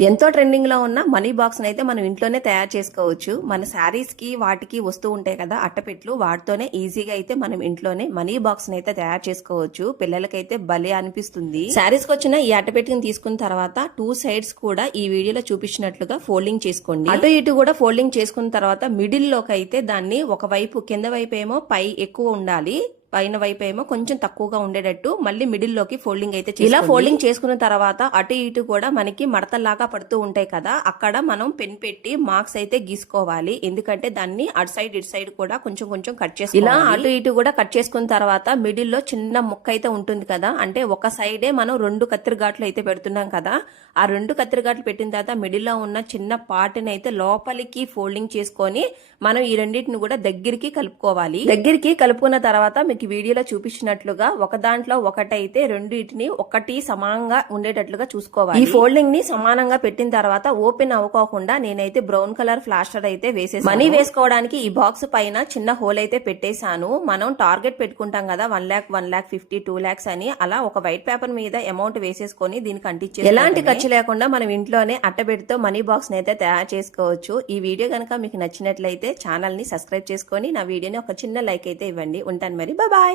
ఎంతో ట్రెండింగ్లో ఉన్న మనీ బాక్స్ అయితే మనం ఇంట్లోనే తయారు చేసుకోవచ్చు. మన శారీస్కి వాటికి వస్తూ ఉంటాయి కదా అట్టపెట్లు. వాటితోనే ఈజీగా అయితే మనం ఇంట్లోనే మనీ బాక్స్ అయితే తయారు చేసుకోవచ్చు. పిల్లలకైతే భలే అనిపిస్తుంది. శారీస్కి వచ్చిన ఈ అట్టపెట్టుని తీసుకున్న తర్వాత టూ సైడ్స్ కూడా ఈ వీడియోలో చూపించినట్లుగా ఫోల్డింగ్ చేసుకోండి. అటు ఇటు కూడా ఫోల్డింగ్ చేసుకున్న తర్వాత మిడిల్లోకి అయితే దాన్ని ఒక వైపు కింద వైపు ఏమో పై ఎక్కువ ఉండాలి. పైన వైపు ఏమో కొంచెం తక్కువగా ఉండేటట్టు మళ్ళీ మిడిల్లోకి ఫోల్డింగ్ అయితే ఇలా ఫోల్డింగ్ చేసుకున్న తర్వాత అటు ఇటు కూడా మనకి మడతల్లాగా పడుతూ ఉంటాయి కదా అక్కడ మనం పెన్ పెట్టి మార్క్స్ అయితే గీసుకోవాలి. ఎందుకంటే దాన్ని అటు సైడ్ ఇటు సైడ్ కూడా కొంచెం కొంచెం కట్ చేసి ఇలా అటు ఇటు కూడా కట్ చేసుకున్న తర్వాత మిడిల్లో చిన్న ముక్క అయితే ఉంటుంది కదా అంటే ఒక సైడే మనం రెండు కత్తిరి ఘాట్లు అయితే పెడుతున్నాం కదా ఆ రెండు కత్తిరి ఘాట్లు పెట్టిన తర్వాత మిడిల్లో ఉన్న చిన్న పార్ట్ని అయితే లోపలికి ఫోల్డింగ్ చేసుకొని మనం ఈ రెండింటిని కూడా దగ్గరికి కలుపుకోవాలి. దగ్గరికి కలుపుకున్న తర్వాత మీకు వీడియోలో చూపించినట్లుగా ఒక దాంట్లో ఒకటైతే రెండింటిని ఒకటి సమానంగా ఉండేటట్లుగా చూసుకోవాలి. ఈ ఫోల్డింగ్ని సమానంగా పెట్టిన తర్వాత ఓపెన్ అవ్వకోకుండా నేనైతే బ్రౌన్ కలర్ ఫ్లాస్టర్ అయితే వేసేసి మనీ వేసుకోవడానికి ఈ బాక్స్ పైన చిన్న హోల్ అయితే పెట్టేశాను. మనం టార్గెట్ పెట్టుకుంటాం కదా one lakh one lakh fifty two lakhs అని అలా ఒక వైట్ పేపర్ మీద అమౌంట్ వేసేసుకొని దీనికి అంటించే ఎలాంటి ఖర్చు లేకుండా మనం ఇంట్లోనే అట్టబెడితో మనీ బాక్స్ అయితే తయారు చేసుకోవచ్చు. ఈ వీడియో కనుక మీకు నచ్చినట్లయితే ఛానల్ని సబ్స్క్రైబ్ చేసుకొని నా వీడియోని ఒక చిన్న లైక్ అయితే ఇవ్వండి. ఉంటాను మరి. ബൈ